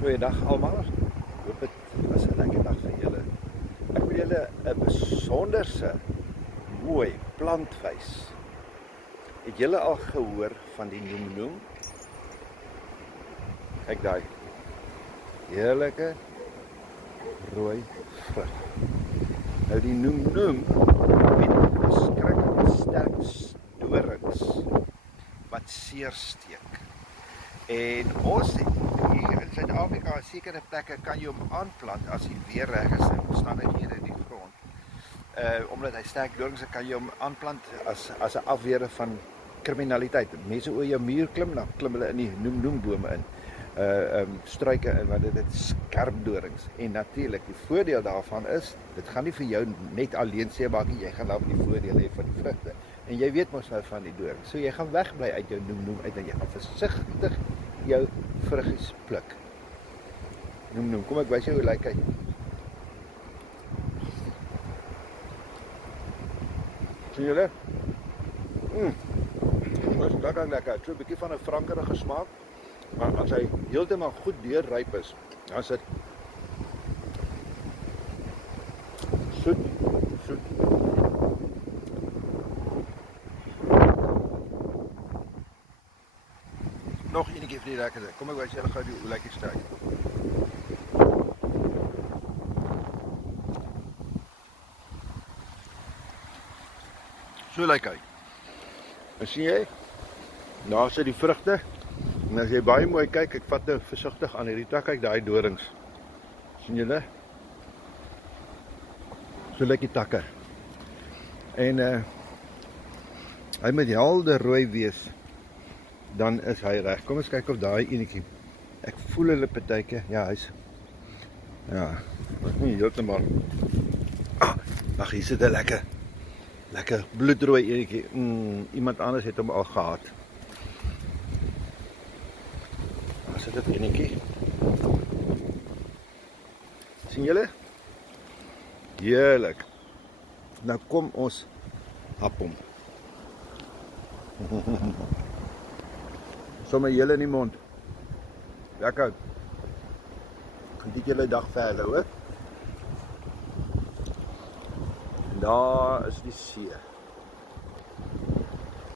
Goeiedag almal. Hoop dit was 'n lekker dag vir julle. Ek wil julle 'n besonderse mooi plant wys. Het julle al gehoor van die noem-noem? Kyk daai. Heerlike rooi vrug. Nou die noem-noem het beskikbaar sterk storings wat seersteek. En ons hier in Suid-Afrika, sekere plekke kan jy hom aanplant as die weer reg is en omstandighede in die grond. Omdat hy sterk dorings is, kan jy hom aanplant as 'n afweer van kriminaliteit. Mense oor jou muur klim, dan klim hulle in die noem-noembome in. Struike in, want dit het skerp dorings. En natuurlik, die voordeel daarvan is, dit gaan nie vir jou net alleen seermaak nie, jy gaan dan die voordeel hê van die vrugte. En jy weet mos nou van die dorings. So jy gaan wegbly uit jou noem-noem uit en jy gaan versigtig jou vruggies pluk. Noem-noem, kom ek wys jou hoe lyk hy. Sien julle? Dit is lekker. Het so 'n bietjie van 'n frankerige smaak. Maar as hy heeltemal goed deurryp is, dan is dit soet. Nog enetjie vir die lekkerste. Kom ek wys julle gou hoe lyk die sterk. So lyk hy. En sien jy? Daar sit die vrugte. En as jy baie mooi kyk, ek vat nou versigtig aan hierdie tak, kyk daai dorings. Sien julle? So lyk die takke. En hy moet helder rooi wees. Dan is hy reg. Kom ons kyk of daai enetjie. Ek voel hulle partyke. Ja, hy's nie heeltemal. Wag, hier sit 'n lekker bloedrooi enetjie. Iemand anders het hom al gehad. Daar sit 'n enetjie. Sien julle? Heerlik. Nou kom ons hap hom. Sommer julle in die mond. Lekker. Geniet julle dag verder, hoor. En daar is die see.